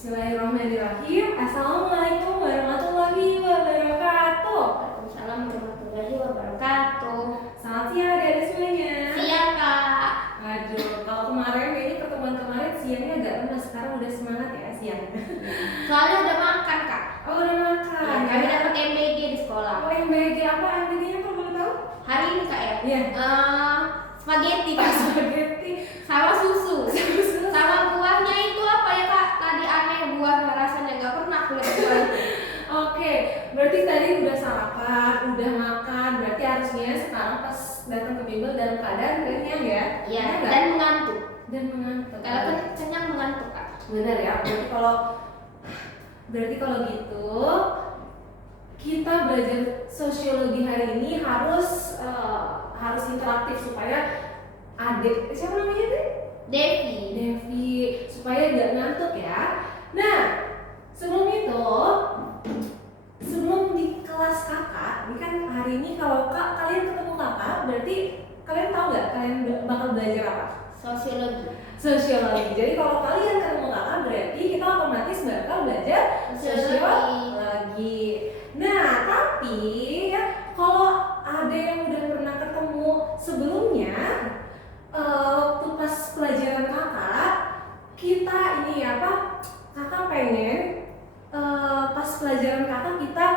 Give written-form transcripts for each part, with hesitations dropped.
Bismillahirrahmanirrahim. Assalamualaikum warahmatullahi wabarakatuh. Waalaikumsalam warahmatullahi wabarakatuh. Selamat siang adik-adik semuanya. Siang Kak. Aduh, kalau kemarin kayaknya pertemuan kemarin siangnya agak lemas, sekarang udah semangat ya siang. Soalnya udah makan Kak. Oh udah makan. Ya, kami dapat MBG di sekolah. Oh MBG apa? MBG-nya kalau boleh tahu? Hari ini Kak ya? Iya. Spaghetti Kak. Spaghetti Sama susu. susu. Sama buahnya itu apa ya Kak? Tadi aneh buahnya rasanya nggak pernah aku lihat buah itu. Oke, berarti tadi udah sarapan, udah makan, berarti harusnya sekarang pas datang ke bimbel dalam keadaan kenyang ya? Iya. Benar nggak? Dan mengantuk. Dan mengantuk. Kalau kan kenyang mengantuk Kak. Benar ya. Berarti kalau gitu kita belajar sosiologi hari ini harus interaktif supaya adik siapa namanya teh? Devi supaya nggak ngantuk ya. Nah sebelum di kelas kakak, ini kan hari ini kalau kalian ketemu kakak, berarti kalian tahu nggak kalian bakal belajar apa? Sosiologi. Jadi kalau kalian ketemu kakak, berarti kita otomatis bakal belajar sosiologi. Nah tapi ya kalau ada yang udah pernah ketemu sebelumnya, waktu pas pelajaran kakak, kita ini kakak pengen pas pelajaran kakak kita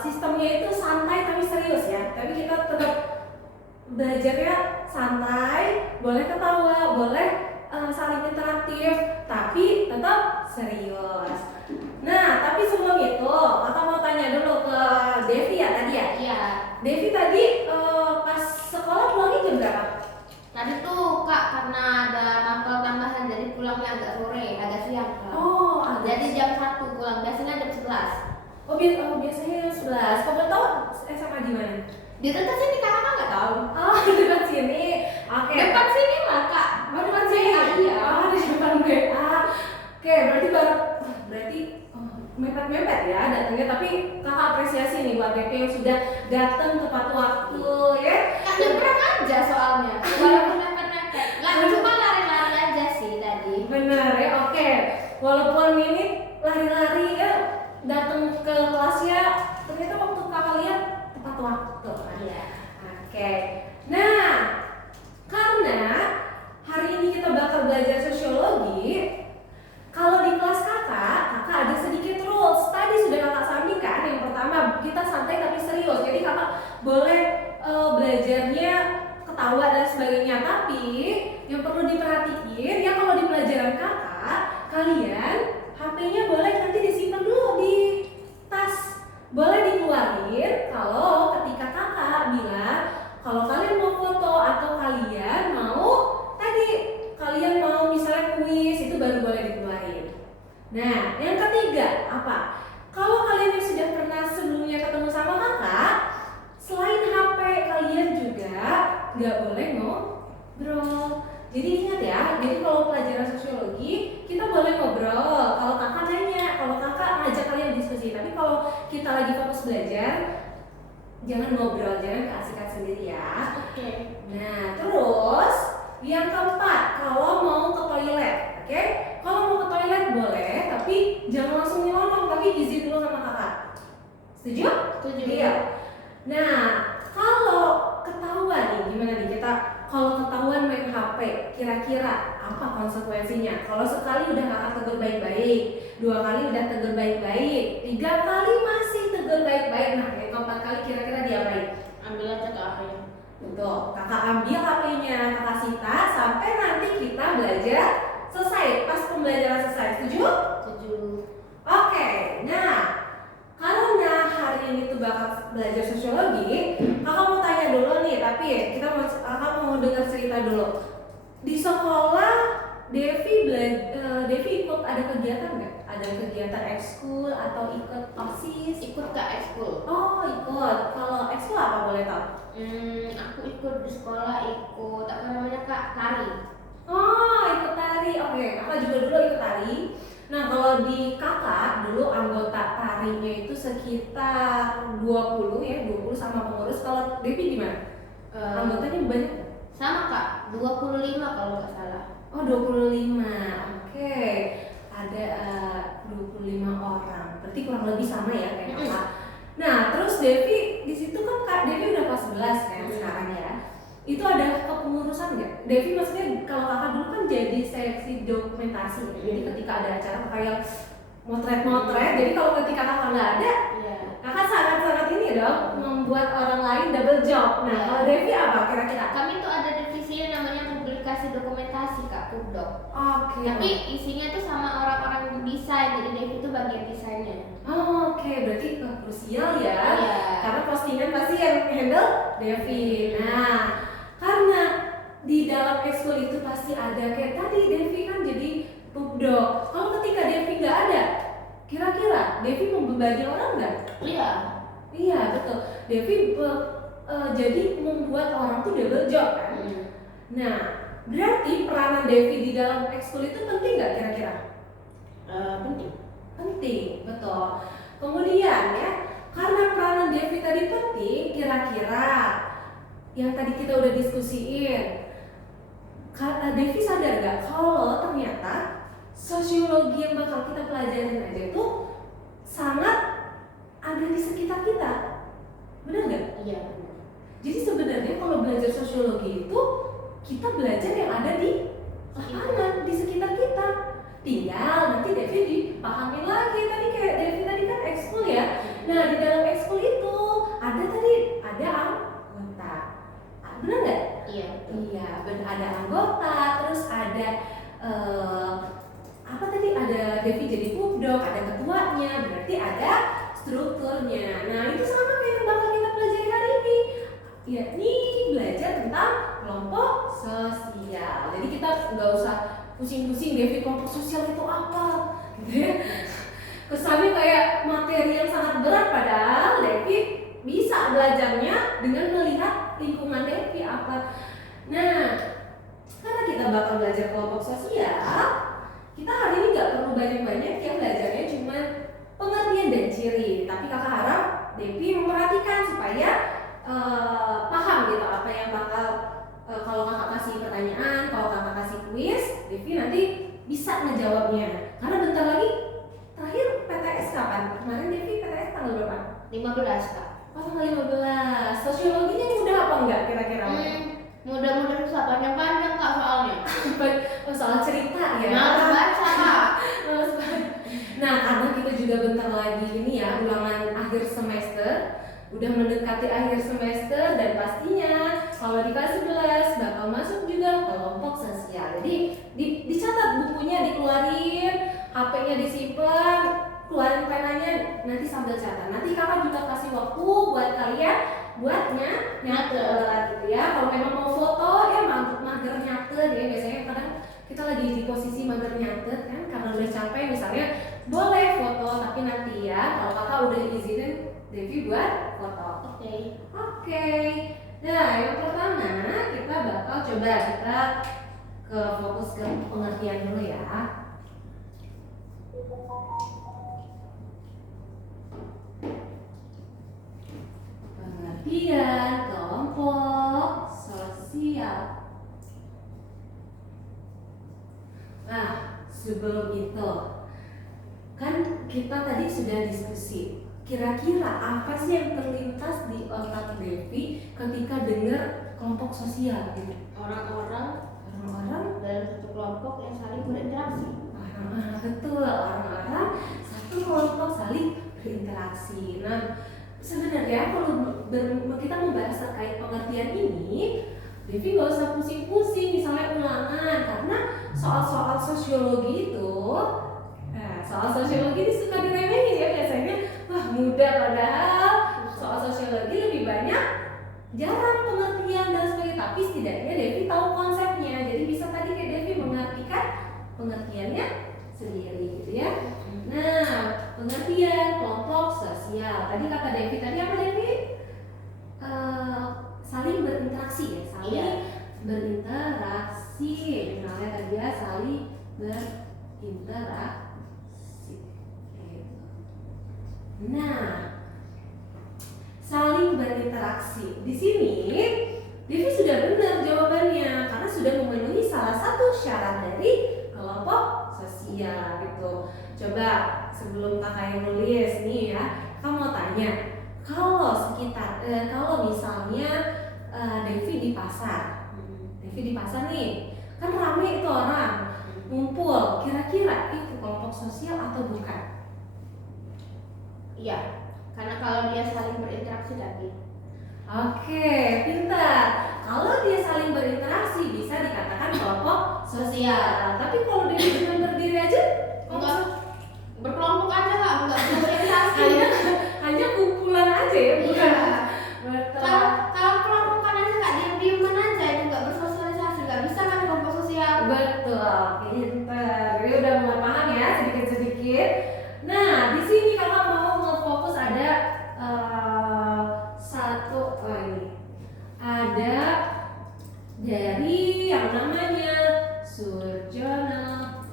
sistemnya itu santai tapi serius ya. Tapi kita tetap belajarnya santai, boleh ketawa, boleh saling interaktif, tapi tetap serius. Nah, tapi sebelum itu, kakak mau tanya dulu ke Devi ya tadi ya? Iya. Devi tadi pas sekolah pulangnya jam berapa? Tadi tuh Kak karena ada mapel tambahan jadi pulangnya agak sore, agak siang Kak. Oh, Jadi jam 1 pulang, biasanya jam 11. Biasanya jam 11. Kau boleh tahu SMA di mana? Di dekat sini Kakak kan nggak tahu. Oh, di dekat sini. Oke. Depan sini lah Kak. Oh, depan sini. Iya. Oh, di depan BA. Oke, berarti mepet-mepet ya datangnya, tapi kakak apresiasi nih buat Devi yang sudah datang tepat waktu ya. Kak nyebrang aja soalnya. Walaupun mepet-mepet. Cuma lari-lari aja sih tadi. Benar ya, oke. Walaupun ini lari-lari ya, datang ke kelasnya, ternyata waktu kakak lihat tepat waktu. Iya. Oke. Nah, karena hari ini kita bakal belajar sosiologi, kalau di kelas kakak ada sedikit rules. Tadi sudah kakak sampaikan. Yang pertama, kita santai tapi serius. Jadi kakak boleh belajarnya ketawa dan sebagainya. Tapi yang perlu diperhatiin ya, kalau di pelajaran kakak, kalian HP-nya boleh nanti disimpan dulu di tas. Boleh dikeluarin kalau ketika kakak bilang kalau kalian mau foto atau kalian mau misalnya kuis, itu baru boleh dikeluarin. Nah, yang ketiga apa? Kalau kalian yang sudah pernah sebelumnya ketemu sama kakak, selain HP kalian juga nggak boleh ngobrol. Jadi ingat ya, jadi kalau pelajaran sosiologi kita boleh ngobrol. Kalau kakak nanya, kalau kakak ngajak kalian diskusi. Tapi kalau kita lagi fokus belajar, jangan ngobrol, jangan keasikan sendiri ya. Oke. Nah, terus yang keempat, kalau mau ke toilet, oke? Kalau mau ke toilet boleh, tapi jangan langsung nyelonong, tapi izin dulu sama kakak. Setuju? Setuju. Iya. Nah, kalau ketahuan nih, gimana nih kita? Kalau ketahuan main HP, kira-kira apa konsekuensinya? Kalau sekali udah kakak tegur baik-baik, 2 kali udah tegur baik-baik, 3 kali masih tegur baik-baik, nah yang keempat kali kira-kira diapain? Ambil aja ke HP-nya. Betul, kakak ambil HP-nya, kakak sita sampai nanti kita belajar selesai, pas pembelajaran selesai. Setuju? Setuju. Oke, nah karena hari ini tuh bakal belajar sosiologi, kakak mau tanya dulu nih, tapi kakak mau dengar cerita dulu. Di sekolah, Devi ikut ada kegiatan nggak? Ada kegiatan ekskul atau ikut OSIS? Ikut ke ekskul. Oh ikut. Kalau ekskul apa boleh tahu? Aku ikut di sekolah, ikut apa namanya Kak? Tari. Oh ikut tari. Oke, kakak juga dulu ikut tari. Nah kalau di kakak dulu anggota tarinya itu sekitar 20 ya, 20 sama pengurus. Kalau Devi gimana? Anggotanya banyak? Sama Kak, 25 kalau nggak salah. Oh 25. Oke. Ada jadi seleksi dokumentasi. Jadi ketika ada acara kayak motret, jadi kalau ketika kakak nggak ada, Iya. kakak sangat-sangat ini dong membuat orang lain double job. Nah, Iya. kalau Devi apa kira-kira? Kami tuh ada divisinya namanya publikasi dokumentasi Kak, Pubdoc. Oke. Tapi isinya tuh sama orang-orang desain, jadi Devi itu bagian desainnya. Oke, berarti krusial ya. Iya. Karena postingan pasti yang handle Devi. Nah, karena di dalam ekskul itu pasti ada kayak tadi Devi kan jadi Pubdoc. Kalau ketika Devi nggak ada, kira-kira Devi membebani orang nggak? Iya. Iya betul. Devi jadi membuat orang tuh double job kan. Nah, berarti peranan Devi di dalam ekskul itu penting nggak kira-kira? Penting. Penting, betul. Kemudian ya, karena peranan Devi tadi penting, kira-kira yang tadi kita udah diskusiin, Devi sadar gak kalau ternyata sosiologi yang bakal kita pelajarin aja itu sangat ada di sekitar kita, benar nggak? Iya benar. Jadi sebenarnya kalau belajar sosiologi itu kita belajar yang ada di lapangan, di sekitar kita. Tinggal nanti Devi dipahamin lagi, tadi kayak Devi tadi kan ekskul ya. Nah di dalam ekskul itu ada anggota, benar nggak? Iya. Iya, ada anggota, terus ada apa tadi? Ada Devi jadi Pubdoc, ada ketuanya, berarti ada strukturnya. Nah itu sama kayak yang bakal kita pelajari hari ini, yakni belajar tentang kelompok sosial. Jadi kita nggak usah pusing-pusing Devi kelompok sosial itu apa, gitu ya. Kesannya kayak materi yang sangat berat, padahal Devi bisa belajarnya dengan melihat lingkungan Devi apa. Nah, karena kita bakal belajar kelompok sosial, kita hari ini nggak perlu banyak-banyak yang belajarnya cuma pengertian dan ciri, tapi kakak harap Devi memperhatikan supaya paham gitu apa yang bakal kalau kakak kasih pertanyaan, kalau kakak kasih kuis, Devi nanti bisa ngejawabnya. Karena bentar lagi terakhir PTS kapan? Kemarin Devi PTS tanggal berapa? 15 Kak. Oh, tanggal 15. Sosiologinya mudah apa enggak kira-kira? Mudah-mudahan susah, panjang-panjang Kak soalnya. Soal cerita ya. Males baca Kak. Males banget. Nah, karena kita juga bentar lagi ini ya ulangan akhir semester, udah mendekati akhir semester dan pastinya kalau di kelas 11 bakal masuk juga kelompok sosial. Jadi dicatat bukunya, dikeluarin, HP-nya disimpan, keluarin penanya, nanti sambil catat. Nanti kakak juga kasih waktu buat kalian buatnya nyatet gitu ya. Kalau memang mau foto ya mager nyatet ya, biasanya kadang kita lagi di posisi mager nyatet kan karena udah capek misalnya, boleh foto tapi nanti ya kalau kakak udah izinin Devi buat foto. Oke. Nah, yang pertama kita bakal coba kita ke fokus ke pengertian dulu ya. Pengertian kelompok sosial. Nah, sebelum itu kan kita tadi sudah diskusi. Kira-kira apa sih yang terlintas di otak Devi ketika dengar kelompok sosial gitu? Orang-orang dalam satu kelompok yang saling berinteraksi. Betul, orang-orang satu kelompok saling berinteraksi. Nah, sebenarnya kalau kita membahas terkait pengertian ini, Devi nggak usah pusing-pusing misalnya ulangan, karena soal-soal sosiologi itu, soal sosiologi ini suka diremehin ya biasanya. Wah mudah, padahal soal sosiologi lebih banyak jarang pengertian dan sebagainya. Tapi setidaknya Devi tahu konsepnya, jadi bisa tadi kayak Devi mengartikan pengertiannya sendiri gitu ya. Nah, pengertian kelompok sosial. Tadi kata Devi, tadi apa Devi? Saling berinteraksi ya, saling berinteraksi. Misalnya tadi ya saling berinteraksi. Nah, saling berinteraksi. Di sini Devi sudah benar jawabannya karena sudah memenuhi salah satu syarat dari kelompok sosial gitu. Coba sebelum kakak yang nulis nih ya, kamu mau tanya, kalau misalnya Devi di pasar nih, Kan rame itu orang ngumpul, kira-kira itu kelompok sosial atau bukan? Iya, karena kalau dia saling berinteraksi tadi. Oke, pintar. Kalau dia saling berinteraksi bisa dikatakan kelompok sosial. Tapi kalau dia cuma berdiri aja, Enggak, berkelompok aja lah, enggak berinteraksi. hanya kumpulan aja ya, bukan? Iya. Betul. Kalau kelompokan aja nggak diem-dieman aja, itu nggak bersosialisasi, nggak bisa kan kelompok sosial. Betul, pintar. Ini udah mulai paham ya sedikit-sedikit. Nah, di sini kakak mau ngefokus ada ini. Ada dari yang namanya Surjono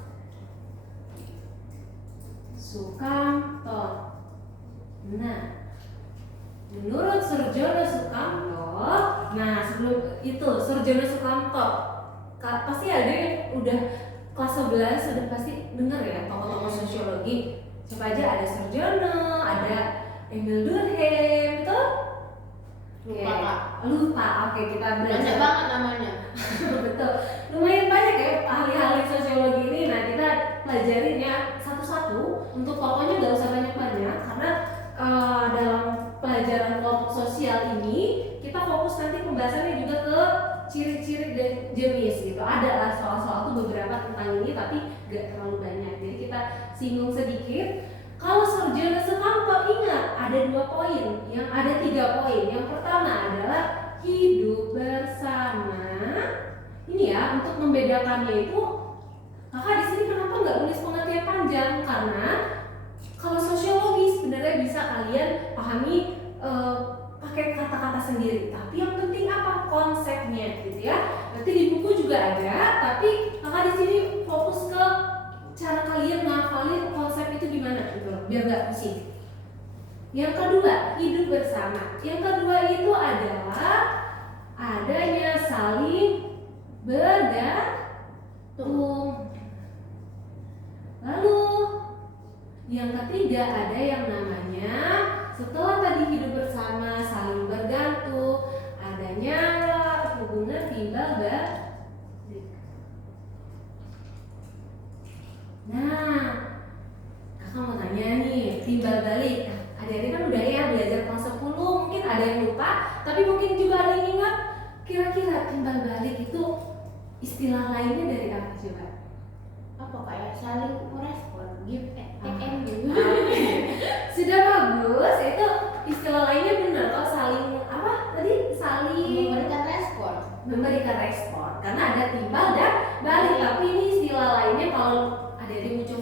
Sukamto. Nah, menurut Surjono Sukamto, nah sebelum itu Surjono Sukamto, pasti ada yang udah kelas 11 sudah pasti dengar ya tokoh-tokoh sosiologi. Coba aja ada Surjono, ada Emil Durkheim, itu Lupa Kak. Lupa, oke kita belajar. Banyak banget namanya. Betul, lumayan banyak ya ahli-ahli sosiologi ini. Nah kita pelajarinnya satu-satu. Untuk pokoknya nggak usah banyak-banyak karena dalam pelajaran kelompok sosial ini kita fokus nanti pembahasannya juga ke ciri-ciri dan jenis gitu. Ada lah soal-soal tuh beberapa tentang ini tapi nggak terlalu banyak. Jadi kita singgung sedikit. Kalau Surjono Sukamto ingat ada 2 poin, yang ada 3 poin. Yang pertama adalah hidup bersama. Ini ya untuk membedakannya itu, kakak di sini kenapa nggak nulis pengertian panjang? Karena kalau sosiologi sebenarnya bisa kalian pahami pakai kata-kata sendiri. Tapi yang penting apa konsepnya gitu ya. Nanti di buku juga ada, tapi kakak di sini fokus ke cara kalian ngafalin konsep itu gimana gitu loh, biar nggak pusing. Yang kedua, hidup bersama. Yang kedua itu adalah adanya saling bergantung. Lalu yang ketiga ada yang namanya setelah tadi hidup bersama saling bergantung, adanya hubungan timbal balik. Nah, kakak mau tanya nih, timbal balik. Adik-adik kan udah ya belajar kelas 10, mungkin ada yang lupa, tapi mungkin juga ada yang ingat. Kira-kira timbal balik itu istilah lainnya dari apa coba? Apa kayak saling merespon, give and take and give. Sudah bagus, itu istilah lainnya benar. Kalau saling apa tadi? Saling Memberikan respon. Memberikan respon. Karena ada timbal dan balik. Tapi ini istilah lainnya kalau ada muncul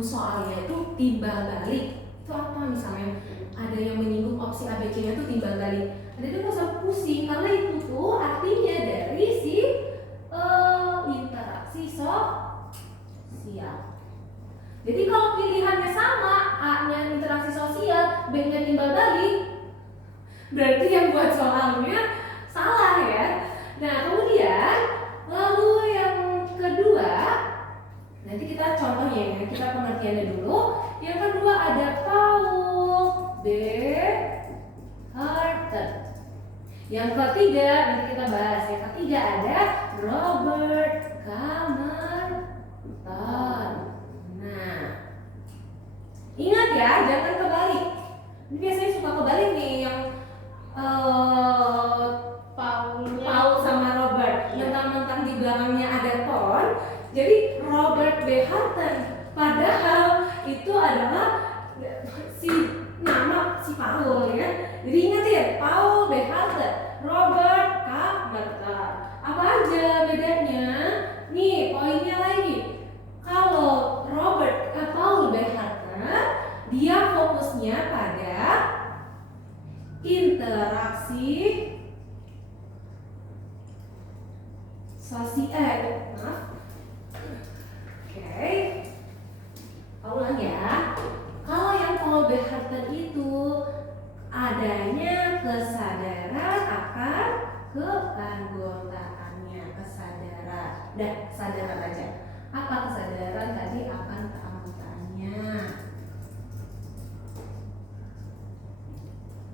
soalnya itu timbal balik. Itu apa misalnya? Ada yang menyinggung opsi ABC-nya itu timbal balik. Ada itu nggak usah pusing karena itu tuh artinya dari si interaksi sosial. Jadi kalau pilihannya sama, A-nya interaksi sosial, B-nya timbal balik, berarti yang buat soalnya salah ya. Nah kemudian lalu yang kedua, nanti kita contohnya ya, kita pengertiannya dulu. Yang kedua ada Paul Behrens. Yang ketiga nanti kita bahas. Yang ketiga ada Robert Kamerton. Nah, ingat ya, jangan kebalik. Ini biasanya suka kebalik nih yang Paul sama Robert. Mentang-mentang di belakangnya ada ton, jadi Robert Behrens. Padahal itu adalah si nama si Paul ya. Jadi ingat ya, Paul Behrens, Robert Kamerton. Apa aja bedanya? Nih poinnya lagi. Kalau Paul Behrens, dia fokusnya pada interaksi sosial. Oke. Ulang ya. Kalau yang Paul Behrens itu adanya kesadaran akan keanggotaannya, kesadaran. Kesadaran aja. Apa kesadaran tadi akan keanggotaannya?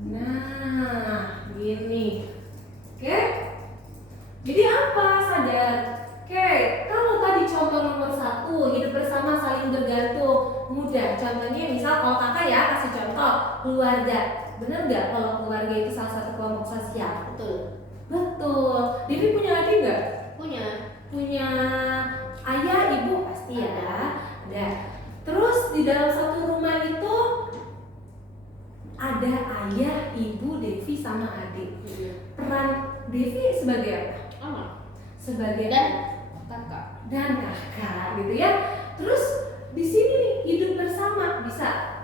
Nah, gini keluarga. Bener nggak kalau keluarga itu salah satu kelompok sosial? Betul. Betul. Devi punya adik nggak? Punya. Punya ayah, ibu pasti ya. Ada. Terus di dalam satu rumah itu ada ayah, ibu, Devi sama adik. Peran Devi sebagai apa? Sebagai Kakak dan kakak gitu ya. Terus di sini nih hidup bersama bisa.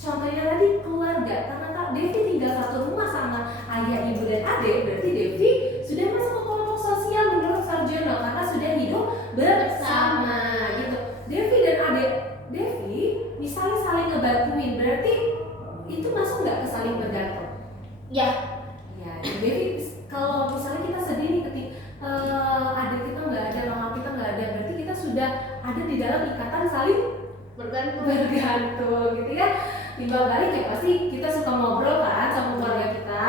Contohnya tadi keluarga, karena Kak Devi tinggal satu rumah sama ayah, ibu dan adik, berarti Devi sudah masuk ke kelompok sosial menurut Sarjono karena sudah hidup bersama gitu. Devi dan adik Devi misalnya saling ngebantuin, berarti itu masuk nggak ke saling bergantung? ya. Ya, Devi kalau misalnya kita sedih nih ketika adik kita nggak ada, kakak kita nggak ada, berarti kita sudah ada di dalam ikatan saling bergantung gitu ya. Timbal balik ya pasti kita suka ngobrol kan sama keluarga kita.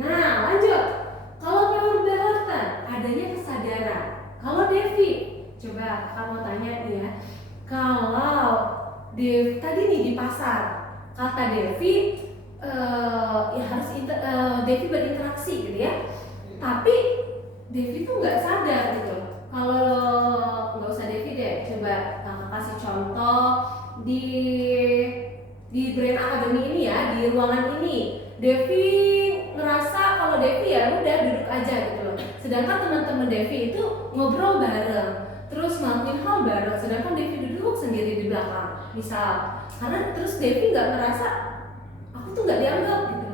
Nah lanjut, kalau keberatan adanya kesadaran. Kalau Devi, coba kamu tanya nih ya, kalau Devi tadi nih di pasar, kata Devi ya harus Devi berinteraksi gitu ya. Tapi Devi tuh nggak sadar gitu. Kalau nggak usah Devi deh, coba kakak kasih contoh di Brain Academy ini ya, di ruangan ini. Devi ngerasa kalau Devi ya udah duduk aja gitu loh. Sedangkan teman-teman Devi itu ngobrol bareng, terus ngelakuin hal bareng. Sedangkan Devi duduk sendiri di belakang, misal. Karena terus Devi nggak ngerasa aku tuh nggak dianggap gitu,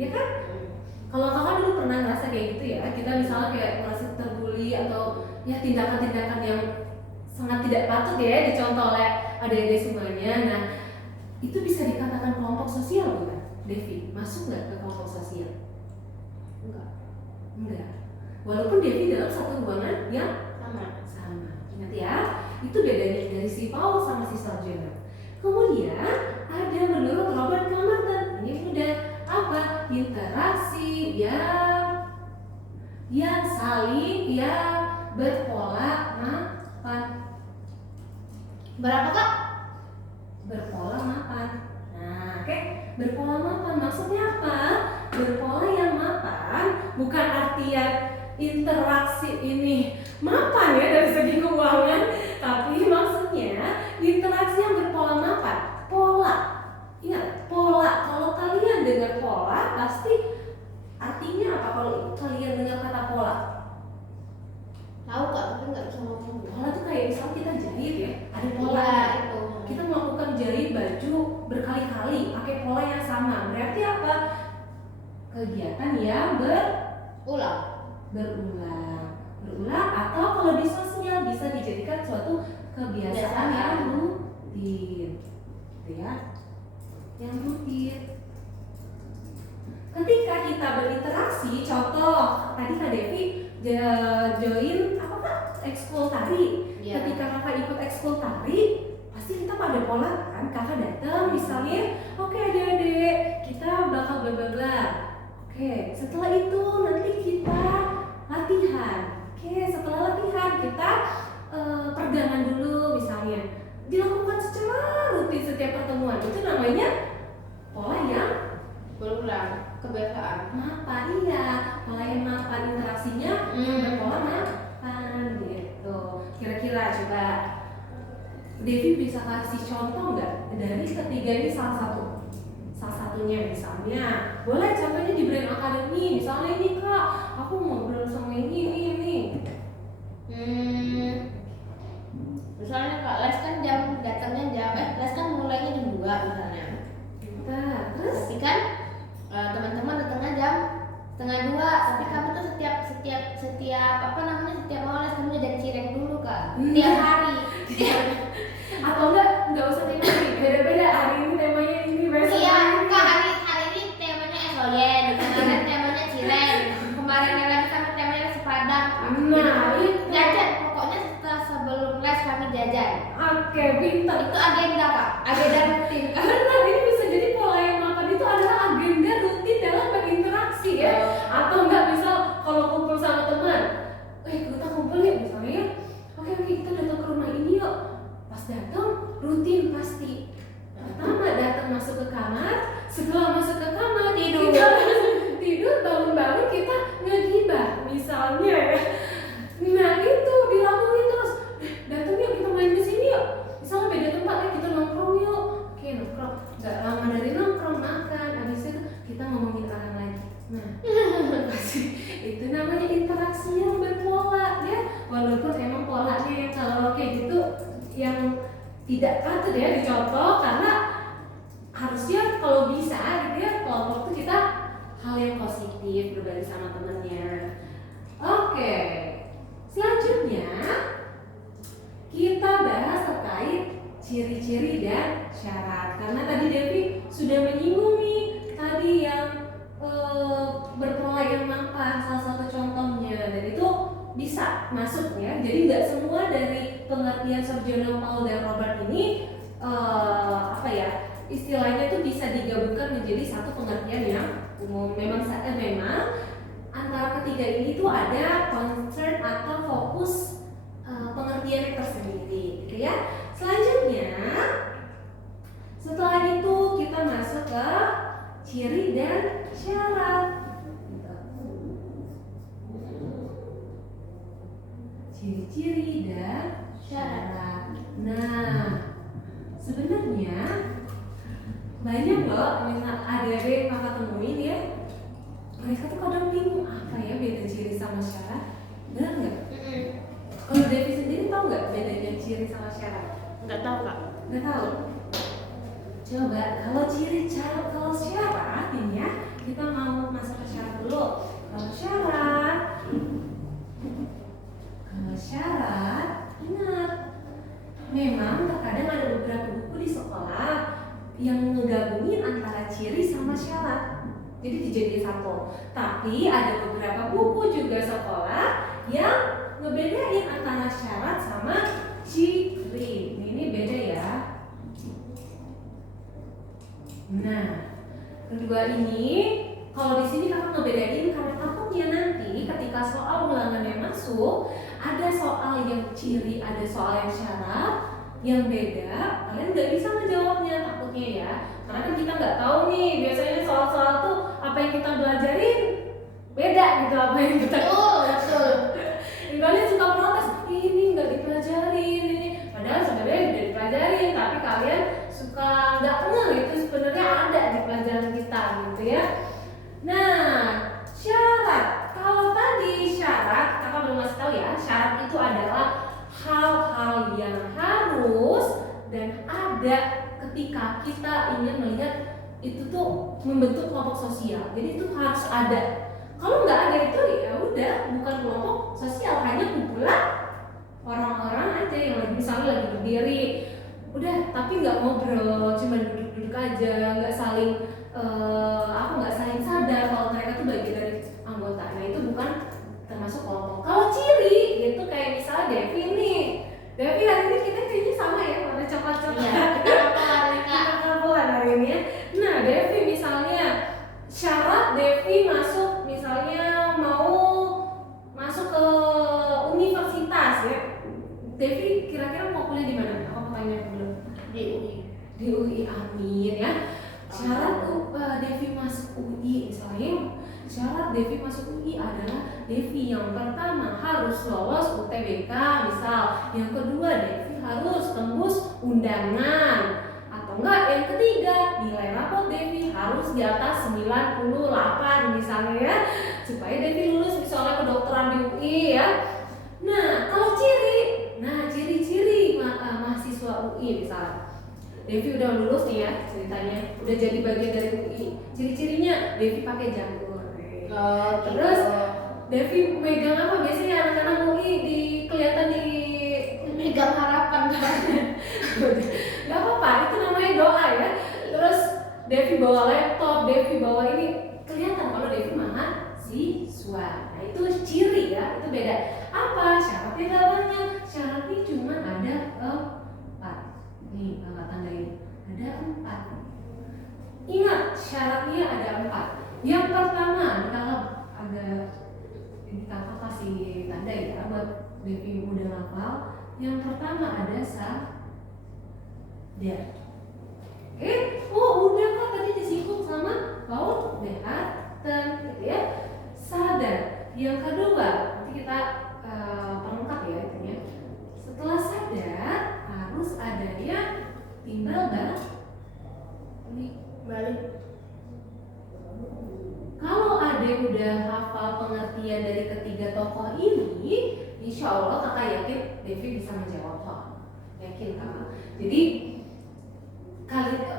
ya kan? Kalau kakak dulu pernah ngerasa kayak gitu ya, kita misalnya kayak merasa terbuli atau ya tindakan-tindakan yang sangat tidak patut ya dicontoh oleh adik-adik semuanya. Nah itu bisa dikatakan kelompok sosial bukan? Devi masuk nggak ke kelompok sosial? Enggak. Walaupun Devi dalam satu ruangan yang sama. Ingat ya, itu bedanya dari si Paul sama si Sarjono. Kemudian ada menurut Robert Kamartan, ini udah apa? Interaksi yang saling berpola mapan. Berapa Kak? Berpola mapan. Nah, oke. Berpola mapan maksudnya apa? Berpola yang mapan bukan artian interaksi ini mapan ya dari segi keuangan, tapi maksudnya interaksi yang berpola mapan. Pola. Ingat, pola. Kalau kalian dengar pola pasti artinya apa kalau kalian dengar kata pola? Tahu Kak, tapi nggak bisa ngomong. Pola tuh kayak misalnya kita jahit ya, ada pola. Iya, itu. Kita melakukan jahit baju berkali-kali pakai pola yang sama. Berarti apa? Kegiatan yang berulang atau kalau di sosial bisa dijadikan suatu kebiasaan yang rutin, gitu ya? Yang rutin. Ketika kita berinteraksi, contoh tadi Kak Devi join apa Kak? Ekskul tari. Iya. Ketika kakak ikut ekskul tari, pasti kita pada pola kan? Kakak datang misalnya, oke adik-adik, kita bakal bla bla bla. Oke, setelah itu nanti kita latihan. Oke, setelah latihan kita pergangan dulu misalnya. Dilakukan secara rutin setiap pertemuan. Itu namanya pola yang berulang, kebiasaan. mapan. Iya, pola yang mapan, interaksinya berpola mapan gitu. Kira-kira coba Devi bisa kasih contoh nggak dari ketiga ini salah satunya misalnya. Boleh contohnya di Brain Academy, misalnya ini Kak, aku ngobrol sama ini. Misalnya Kak, les kan datangnya jam les kan mulainya jam 2 misalnya. Nah, terus Tapi kan teman-teman datangnya jam 1:30, tapi kamu tuh setiap apa namanya, setiap mau les kamu jadi cireng dulu Kak. Tiap hari. atau enggak usah tema ini, beda-beda. Hari ini temanya ini, besok Iya, ini. Kak, hari ini temanya esoyen, kemarin temanya cireng, kemarin lagi sama temanya nasi padang. Nah, itu. Jajan, pokoknya sebelum les kami jajan. Oke, pintar. Itu agenda Kak, agenda rutin Kak. Benar, ini bisa jadi pola yang mapan itu adalah agenda rutin dalam berinteraksi ya. Atau enggak misal kalau kumpul sama teman, kita kumpul yuk misalnya ya. Oke, kita datang ke rumah ini yuk. Pas datang rutin pasti. Pertama datang masuk ke kamar, yang tidak patut ya dicontoh, karena harusnya kalau bisa gitu ya kelompok itu kita hal yang positif, berbagi sama temennya. Oke, selanjutnya kita bahas terkait ciri-ciri dan syarat, karena tadi Devi sudah menyinggung nih tadi yang berpola yang mapan salah satu contohnya, dan itu bisa masuk ya. Jadi nggak semua dari pengertian Sarjono, Paul dan Robert ini istilahnya tuh bisa digabungkan menjadi satu pengertian yang umum. Memang antara ketiga ini tuh ada concern atau fokus pengertian yang tersendiri gitu ya. Selanjutnya setelah itu kita masuk ke ciri dan syarat. Ciri-ciri dan syarat. Nah, sebenarnya banyak loh adik-adik kakak temuin ya, mereka tuh kadang bingung apa ya beda ciri sama syarat. Benar nggak? Kalau Devi sendiri tahu nggak bedanya ciri sama syarat? Nggak tahu kak. Nggak tahu. Coba kalau syarat ini ya, kita mau masuk ke syarat dulu. Kalau syarat, ingat, memang terkadang ada beberapa buku di sekolah yang ngegabungin antara ciri sama syarat, jadi dijadiin satu. Tapi ada beberapa buku juga sekolah yang ngebedain antara syarat sama ciri. Ini beda ya. Nah, kedua ini kalau di sini kakak ngebedain karena takutnya nanti ketika soal ulangannya masuk, ada soal yang ciri, ada soal yang syarat yang beda, kalian nggak bisa ngejawabnya takutnya ya. Karena kan kita nggak tahu nih, biasanya soal-soal tuh apa yang kita belajarin beda gitu apa yang kita. Betul. Kalian suka protes, ini nggak dipelajarin ini, padahal sebenarnya udah dipelajarin, tapi kalian suka nggak ngeh itu sebenarnya ada di pelajaran kita gitu ya. Nah, syarat. Kalau tadi syarat, kakak belum ngasih tahu ya, syarat itu adalah hal-hal yang harus dan ada ketika kita ingin melihat itu tuh membentuk kelompok sosial. Jadi itu harus ada. Kalau nggak ada itu ya udah bukan kelompok sosial, hanya kumpulan orang-orang aja yang misalnya lagi berdiri, udah tapi nggak ngobrol, cuma duduk-duduk aja, nggak saling sadar kalau mereka tuh bagian dari anggota. Nah itu bukan termasuk kelompok. Kalau ciri itu kayak misalnya Devi nih, Devi hari ini kita kayaknya sama ya, warna coklat-coklat. Iya, kita kapolan hari ini ya. Nah Devi misalnya syarat Devi masuk, misalnya mau masuk ke universitas ya. Devi kira-kira mau kuliah di mana? Aku mau tanya dulu. Di UI. Di UI, amin ya. Syarat Devi masuk UI misalnya, syarat Devi masuk UI adalah Devi yang pertama harus lolos UTBK misal, yang kedua Devi harus tembus undangan, atau enggak yang ketiga nilai rapot Devi harus di atas 98 misalnya ya, supaya Devi lulus misalnya kedokteran di UI ya. Nah kalau ciri-ciri mahasiswa UI misalnya, Devi udah lulus nih ya ceritanya, udah jadi bagian dari UI. Ciri-cirinya Devi pakai janggut. Terus Devi megang apa biasanya anak-anak UI kelihatan di megang harapan kan? Gak apa-apa, itu namanya doa ya. Terus Devi bawa laptop, Devi bawa ini, kelihatan kalau Devi mahasiswa. Nah itu ciri ya, itu beda. Apa? Syaratnya gak banyak, syaratnya cuma ada 4. Nih kakak tandain, ada 4. Ingat syaratnya ada 4. Yang pertama, kakak kasih tanda ya buat Devi mudah hafal. Yang pertama ada sadar. Udah kak tadi disinggung sama Paul Behatten gitu ya. Sadar. Yang kedua, nanti kita perlengkap ya itunya. Setelah sadar harus adanya timbal balik. Kalau adek udah hafal pengertian dari ketiga tokoh ini, insya Allah kakak yakin Devi bisa menjawab soal. yakin kakak. Jadi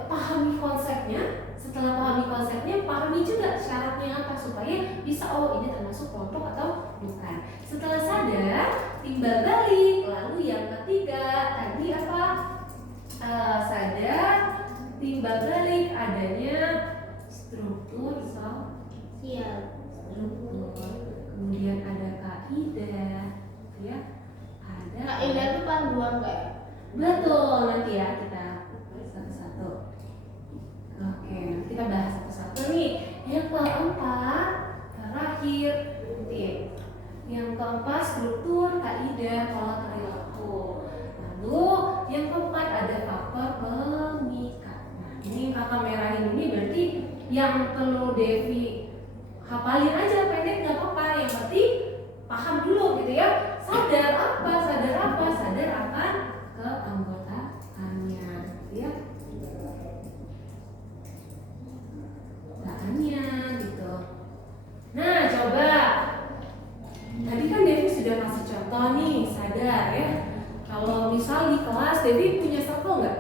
pahami konsepnya. Setelah pahami konsepnya, pahami juga syaratnya apa supaya bisa ini termasuk kelompok atau bukan. Setelah sadar, timbal balik. Lalu yang ketiga tadi apa? Sadar, timbal balik adanya struktur sosial. Kemudian ada kaidah, ya. Ada kaidah itu panduan kayak. Betul, nanti ya kita satu-satu. Oke, kita bahas satu-satu nih. Yang keempat, terakhir nanti. Yang keempat struktur, kaidah, pola perilaku. Lalu yang keempat ada faktor pemikat. Nah, ini kakak merahin ini berarti yang perlu Devi hafalin aja pendek nggak apa-apa. Yang penting paham dulu gitu ya. Sadar apa? Sadar akan keanggotaannya, ya. Gitu. Nah, coba. Tadi kan Devi sudah kasih contoh nih, sadar ya. Kalau misal di kelas Devi punya circle nggak?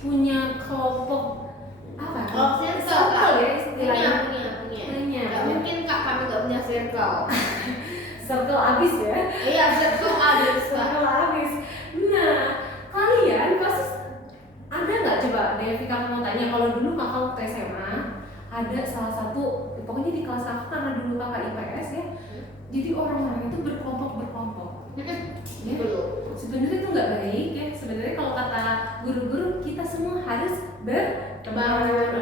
Punya kelompok apa? Oh, circle ya istilahnya. Punya. Gak mungkin kak kami gak punya circle. Circle abis ya? Iya, circle abis. Circle abis. Nah, kalian pasti ada nggak coba Devi kakak mau tanya, kalau dulu kakak waktu SMA ada salah satu, pokoknya di kelas aku karena dulu kakak IPS ya, jadi orang-orang itu berkelompok ya. Sebenarnya itu nggak baik ya. Sebenarnya kalau kata guru-guru kita semua harus berbaur,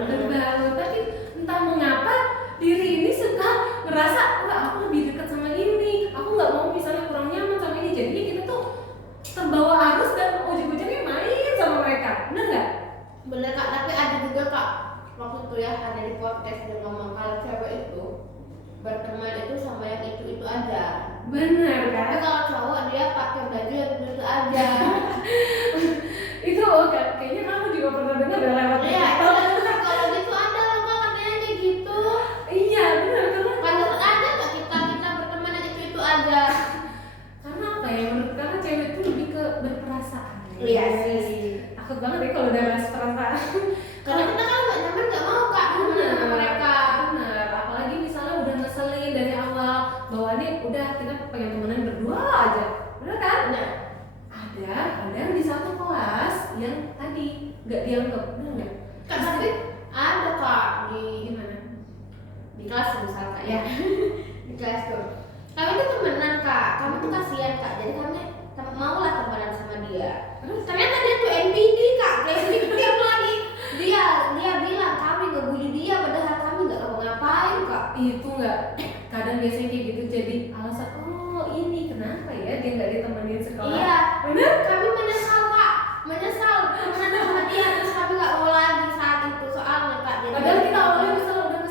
tapi entah mengapa diri ini suka ngerasa enggak, aku lebih dekat sama ini, aku nggak mau misalnya kurang nyaman sama ini, jadinya kita tuh terbawa arus dan ujung-ujungnya main sama mereka. Bener nggak? Bener kak, tapi ada juga kak waktu itu ya, ada di podcast dia ngomong kalau cewek itu berteman itu sama yang itu aja. Bener kan? Tapi kalau cowok dia pakai baju yang itu aja. Itu kayaknya kamu juga pernah dengar ya lewat. Iya, kalau gitu ada loh kak katanya kayak gitu. Iya benar, karena ada nggak kita berteman yang itu aja. Karena apa ya, menurut kakak cewek itu lebih ke berperasaan. Iya sih. Takut banget ya kalau udah bahas perasaan. Karena kita kan nggak nyaman, nggak mau kak sama mereka. Benar, apalagi misalnya udah ngeselin dari awal bawaannya udah kita pengen temenan berdua aja, benar kan? Benar. Ada di satu kelas yang tadi nggak dianggap, benar nggak? Kak, tapi ada kak di Gimana? di kelas misalnya ya. Di kelas tuh kami tuh temenan kak, kami tuh kasihan kak, jadi kami mau lah temenan sama dia. Terus Ternyata dia tuh NPD kak, kayak victim lagi. Dia bilang kami ngebully dia, padahal kami nggak ngapain kak. itu nggak, kadang biasanya kayak gitu jadi alasan, oh ini kenapa ya dia nggak ditemenin sekolah. Iya, benar? kami menyesal kak, temenan sama dia, terus kami nggak mau lagi saat itu soalnya kak. Jadi Padahal kita awalnya misalnya udah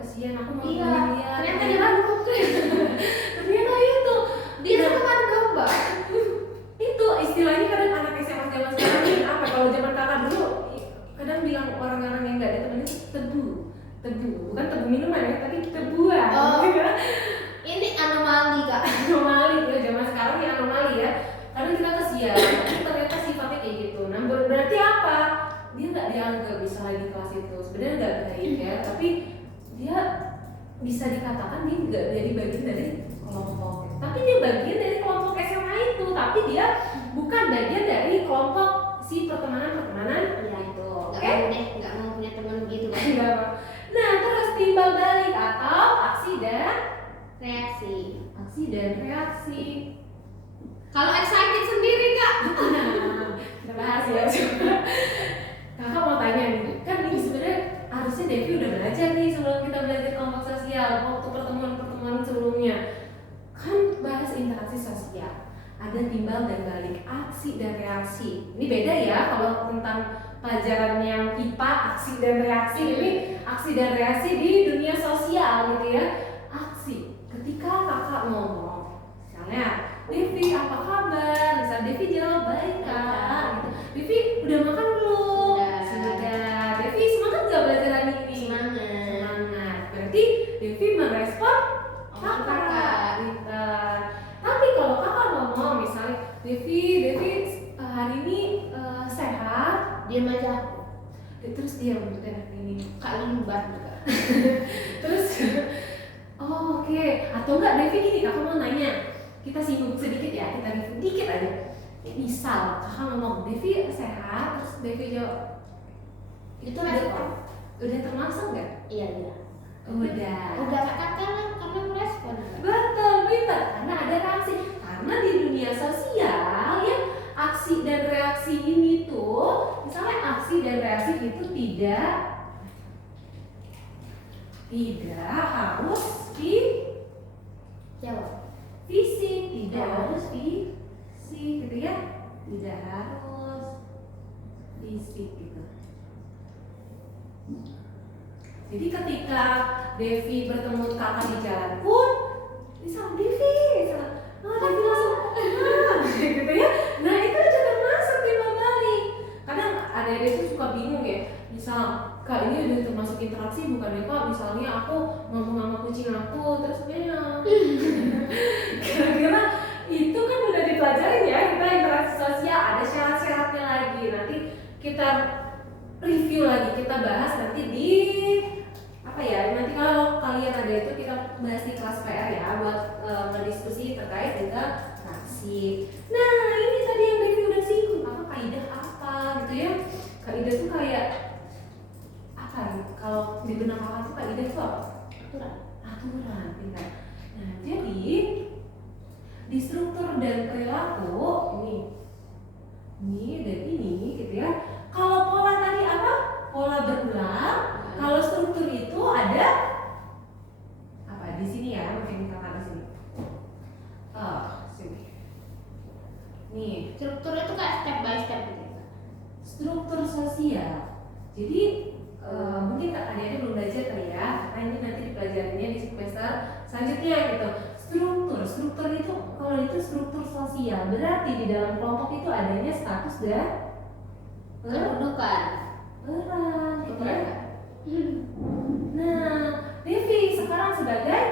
kesian aku mau iya, temenin dia. ternyata dia buruk. Ternyata itu Dia suka madu domba. itu istilahnya kadang anak SMA zaman sekarang ini apa, kalau zaman kakak dulu kadang bilang orang-orang yang nggak ditemenin tebu, bukan tebu minuman ya, tapi tebuan. Oh. Ya. Ini anomali kak. Anomali ya, zaman sekarang ya anomali ya. Karena kita kesian, tapi ternyata sifatnya kayak gitu. Nah berarti apa? Dia nggak dianggap misalnya di kelas itu sebenarnya nggak baik ya, tapi dia bisa dikatakan dia nggak jadi bagian dari kelompok. Tapi dia bagian dari kelompok SMA itu, tapi dia bukan bagian dari kelompok si pertemanan Iya itu. Nggak mau deh, nggak mau punya teman begitu kan. Nah terus timbal balik atau aksi dan reaksi. Kalau excited sendiri kak. Nah, kita bahas ya. Kakak mau tanya nih, kan ini sebenarnya harusnya Devi udah belajar nih sebelum kita belajar kelompok sosial, waktu pertemuan sebelumnya kan bahas interaksi sosial, ada timbal dan balik, aksi dan reaksi. Ini beda ya kalau tentang pelajaran yang IPA aksi dan reaksi, ini aksi dan reaksi di dunia sosial gitu ya. Aksi, ketika kakak ngomong misalnya, Devi apa kabar? Misal Devi jawab baik kak gitu. Devi udah makan belum? Sudah. Devi semangat gak belajar hari ini? Semangat. Berarti Devi merespon kakak. Tapi kalau kakak ngomong misalnya, Devi hari ini Diam aja aku. Terus dia maksudnya ini Kak Limbar juga. terus oh, oke. Atau enggak Devi gini, kakak mau nanya, kita singgung sedikit ya, kita review dikit aja. Misal kakak ngomong Devi sehat, terus Devi jawab Itu respon. udah termasuk nggak? Iya. Udah katakan lah karena merespon. betul, pintar, karena ada reaksi. Karena di dunia sosial ya, aksi dan reaksi ini tuh, misalnya aksi dan reaksi itu tidak harus Jawab. fisik, tidak harus fisik gitu ya, tidak harus fisik gitu. Jadi ketika Devi bertemu kakak di jalan pun, misal Devi langsung gitu ya. Nah itu aja termasuk timbal balik. Kadang adik-adik itu suka bingung ya. Misal kak ini udah termasuk interaksi bukan ya kak? Misalnya aku ngomong sama kucing aku terus meow. Kira-kira itu kan udah dipelajarin ya, kita interaksi sosial ada syarat-syaratnya lagi. Nanti kita review lagi, kita bahas nanti di apa ya, nanti kalau kalian ada itu kita bahas di kelas PR ya, buat berdiskusi terkait dengan reaksi. Nah ini tadi yang Devi udah singgung, apa kaidah apa gitu ya. Kaidah tuh kayak apa ya, kalau di benak kakak tuh kaidah tuh apa? Aturan, pintar. Nah jadi di struktur dan perilaku ini dan ini gitu ya. Kalau pola tadi apa? Pola berulang. Kalau struktur itu ada apa di sini ya? Mungkin kakak di sini. Sini. Nih, Struktur itu kayak step by step gitu. struktur sosial. Jadi mungkin adik-adik belum belajar kali ya, karena ini nanti dipelajarinya di semester selanjutnya gitu. Struktur itu kalau itu struktur sosial berarti di dalam kelompok itu adanya status dan Kedudukan. peran, gitu ya. Nah, Devi sekarang sebagai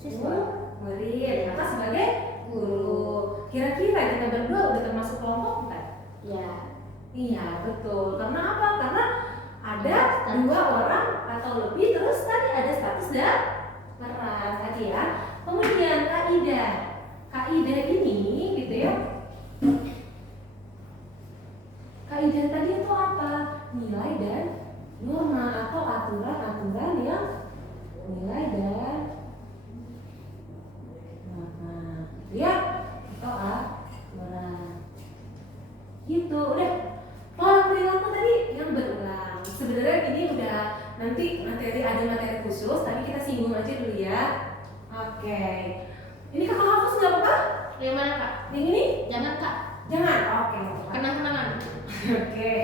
Siswa. murid, kakak sebagai guru. Kira-kira kita berdua udah termasuk kelompok bukan? Ya. Iya betul. Karena apa? Karena ada dua orang atau lebih, terus tadi ada status dan peran tadi ya. Kemudian kaidah ini gitu ya. Kaidah tadi itu apa? Nilai dan norma atau aturan-aturan yang nilai dan norma. Ya, atau aturan. Gitu, udah. Pola perilaku tadi yang berulang. Sebenarnya ini udah nanti ada materi khusus, tapi kita singgung aja dulu ya. Oke. Ini kakak hapus nggak apa-apa? Yang mana kak? Yang ini? Jangan kak. Jangan. Oke. Kenang-kenangan. Oke.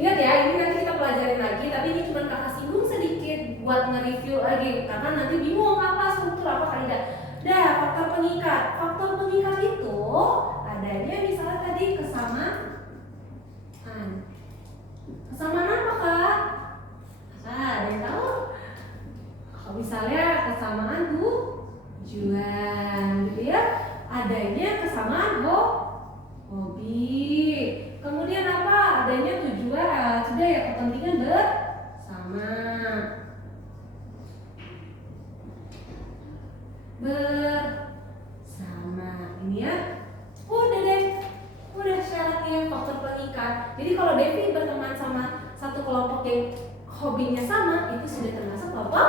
Ingat ya, ini nanti kita pelajarin lagi, tapi ini cuma kakak singgung sedikit buat nge-review lagi, karena nanti bingung apa struktur apa kaidah. Dah, faktor pengikat. Faktor pengikat itu adanya misalnya tadi kesamaan. Kesamaan apa kak? Ada yang tahu? Kalau misalnya kesamaan tujuan, gitu ya. Adanya kesamaan hobi. Kemudian apa? Adanya tujuan. Sudah ya, kepentingan bersama. Ini ya. Udah deh. Udah syaratnya faktor pengikat. Jadi kalau Devi berteman sama satu kelompok yang hobinya sama, itu sudah termasuk kelompok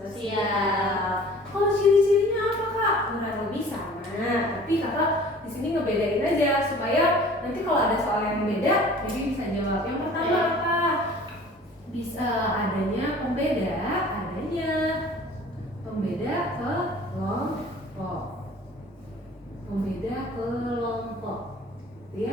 sosial. Kalau ciri-cirinya apa kak? Kurang lebih sama, tapi kakak di sini ngebedain aja supaya nanti kalau ada soal yang beda, Devi bisa jawab. Yang pertama apa? Bisa adanya pembeda kelompok, ya.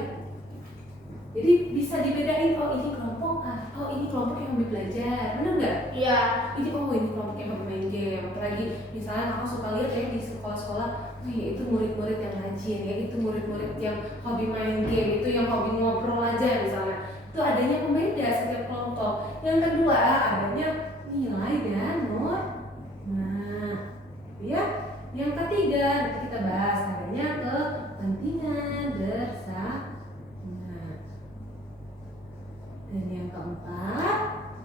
Jadi bisa dibedain, oh ini kelompok ini kelompok yang hobi belajar, bener nggak? Iya. Ini kelompok yang hobi main game. Apalagi misalnya aku suka lihat ya di sekolah-sekolah, itu murid-murid yang rajin ya, itu murid-murid yang hobi main game, itu yang hobi ngobrol aja misalnya. Itu adanya pembeda setiap kelompok. Yang kedua adanya nilai dan norma. Ya. Yang ketiga nanti kita bahas adanya kepentingan bersama. Dan yang keempat,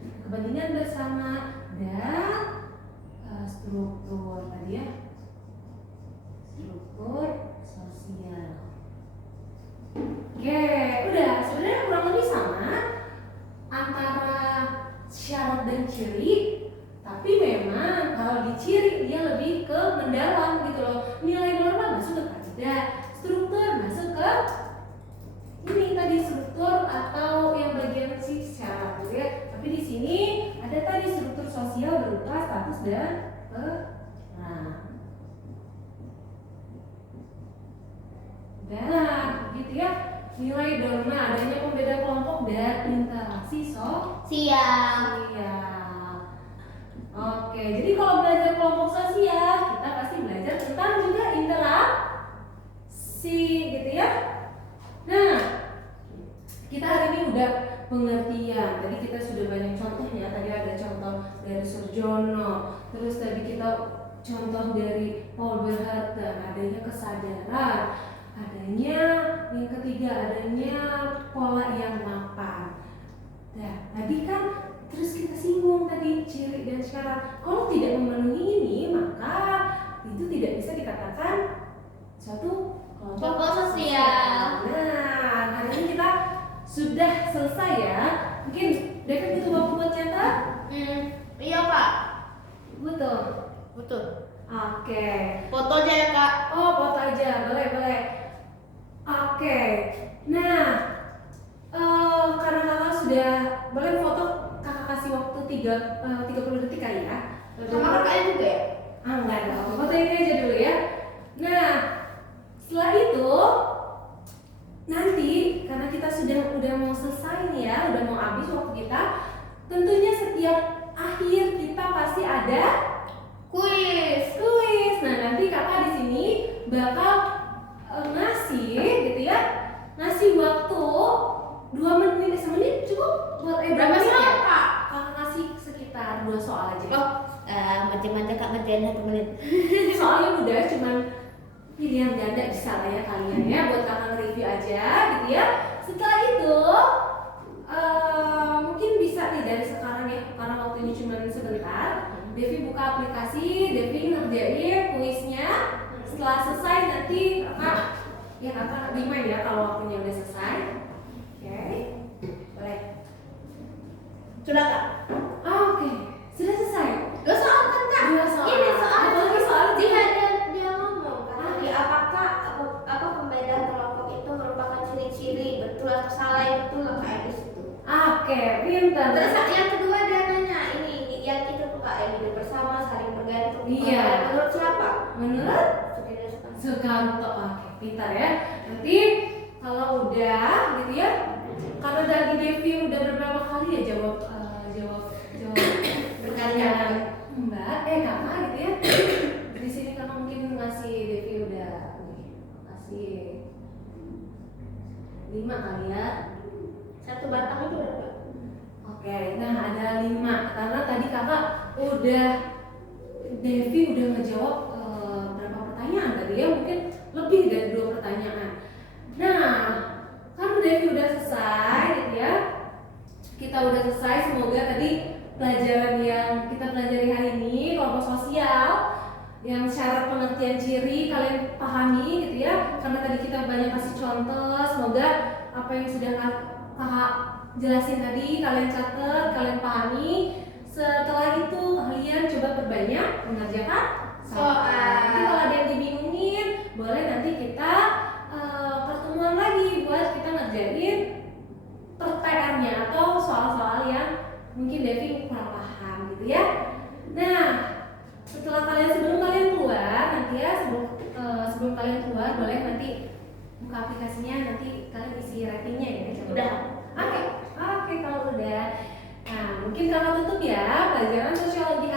kepentingan bersama dan struktur tadi ya, struktur sosial. Oke, udah sebenarnya kurang lebih sama antara syarat dan ciri, tapi memang kalau di ciri dia lebih ke mendalam gitu loh. Nilai norma masuk ke kandidat, struktur masuk ke ini tadi struktur atau yang bagian si syarat gitu ya. Tapi di sini ada tadi struktur sosial berupa status dan peran. Dan gitu ya, nilai norma adanya pembeda kelompok dan interaksi sosial. Oke, jadi kalau belajar kelompok sosial kita pasti belajar tentang juga interaksi gitu ya. Nah, kita hari ini udah pengertian. Tadi kita sudah banyak contohnya. Tadi ada contoh dari Surjono, terus tadi kita contoh dari Paul Berharten, adanya kesadaran, adanya yang ketiga adanya pola yang mapan. Nah, tadi kan terus kita singgung tadi ciri dan syarat. Kalau tidak memenuhi ini, maka itu tidak bisa dikatakan suatu kelompok sosial. Nah, hari ini kita sudah selesai ya. Mungkin David butuh waktu buat catat? Iya Kak. Betul. Oke. Foto aja ya Kak. Oh, foto aja, boleh. Oke. Nah, karena kakak sudah boleh foto, kakak kasih waktu 30 detik kali ya. Sama kakaknya juga ya? Enggak ada. Foto ini aja dulu ya. Nah, setelah itu nanti karena kita udah mau selesai nih ya, udah mau habis waktu kita, tentunya setiap akhir kita pasti ada kuis. Nah, nanti kakak di sini bakal ngasih gitu ya, ngasih waktu 2 menit, semenit cukup buat berapa soal ya? Kak? Kakak ngasih sekitar 2 soal aja. Macam-macam Kak, ngerjain 1 menit. Soalnya udah cuman pilihan ganda bisa lah ya kalian ya, buat kakak review aja gitu ya. Setelah itu mungkin bisa nih dari sekarang ya, karena waktunya cuma sebentar. Devi buka aplikasi, Devi ngerjain kuisnya. Setelah selesai nanti kakak remind ya kalau waktunya udah selesai. Oke, boleh. Sudah Kak? Oke, sudah selesai. 2 soal kan Kak? 2 soal. Ini soal jika juga. dia ngomong tadi apakah pembedaan kelompok itu merupakan ciri-ciri betul atau salah, yang betul kayak di situ. Oke, pintar. Terus yang kedua dia nanya ini yang itu tuh Kak, yang hidup bersama saling bergantung. Iya. Menurut siapa? Menurut Sukanto. Sukanto. Oke, pintar ya. Nanti kalau udah gitu ya, karena dari Devi udah beberapa kali ya jawab berkali-kali. Mbak, kakak gitu ya. Di sini kakak mungkin ngasih Devi udah kasih 5 kali ya. 1 batang itu berapa? Oke, nah ada 5 karena tadi kakak Devi udah ngejawab berapa pertanyaan tadi ya, mungkin lebih dari 2 pertanyaan. Nah, karena Devi udah selesai gitu ya, kita udah selesai. Semoga tadi pelajaran yang kita pelajari hari ini kelompok sosial yang syarat pengertian ciri kalian pahami gitu ya, karena tadi kita banyak kasih contoh. Semoga apa yang sudah kakak jelasin tadi kalian catat, kalian pahami. Setelah itu kalian coba perbanyak mengerjakan soal. Nanti kalau ada yang dibingungin, boleh nanti kita pertemuan lagi buat kita ngerjain PR-nya atau soal-soal yang mungkin Devi kurang paham gitu ya. Nah, setelah sebelum kalian keluar nanti ya, sebelum kalian keluar boleh nanti buka aplikasinya, nanti kalian isi ratingnya ya. Udah. Oke, kalau udah. Nah, mungkin kakak tutup ya pelajaran sosiologi